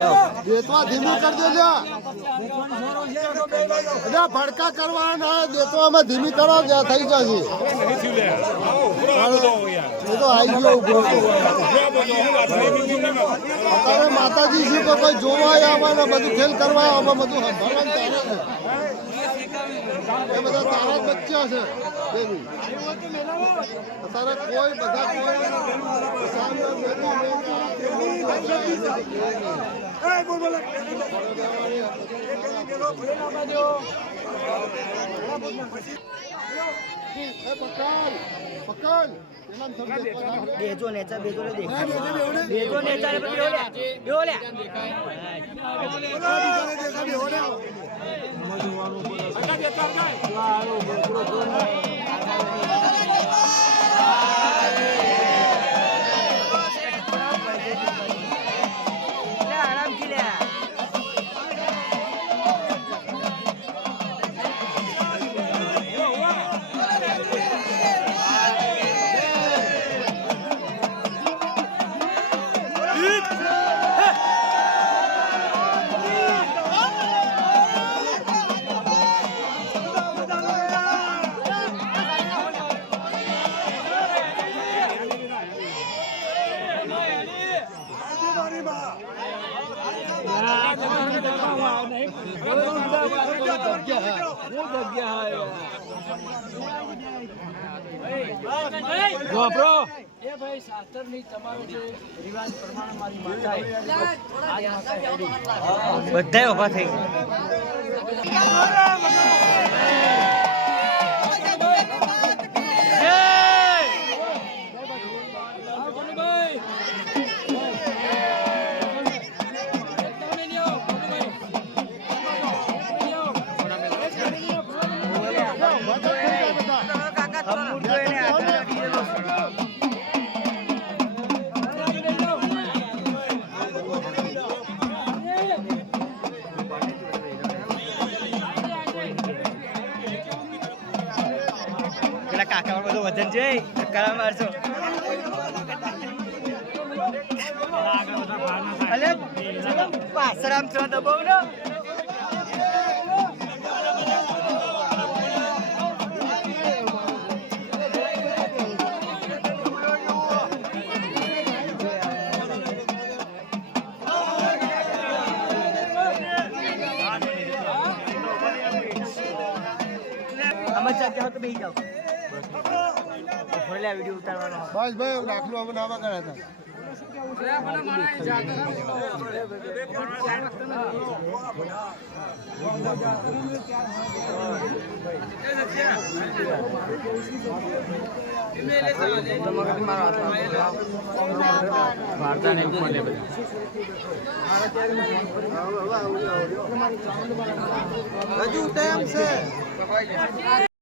દેતવા ધીમી કરી દેજો એટલે ભડકા કરવાના દેતવામાં ધીમી કરો જ્યાં થઈ જશે એ તો આવી ગયો ઉભો અત્યારે માતાજી શું કે કોઈ જોવા આવે ને બધું ખેલ કરવા આવે બધું ભગવાન તારે છે એ બધા તારા જ બચ્ચા છે અત્યારે કોઈ બધા બેજો નેચા બેજો લે દેખા બેજો નેચા લે બેઓ લે આરામ થી લે ગોપરો એ ભાઈ શાસ્ત્રની તમારો જે રિવાજ પ્રમાણે મારી માતાએ બધા ઊભા થઈ કાકા બધું વજન છે ધક્કા મારશો અલે પાસરામ છો દબાવ ને અમે ચાહતા તો બેસી જાઓ વિડીયો ઉતારવાનો બસ ભાઈ દાખલો અમે નાવા કર્યા હતા હજુ ટાઈમ છે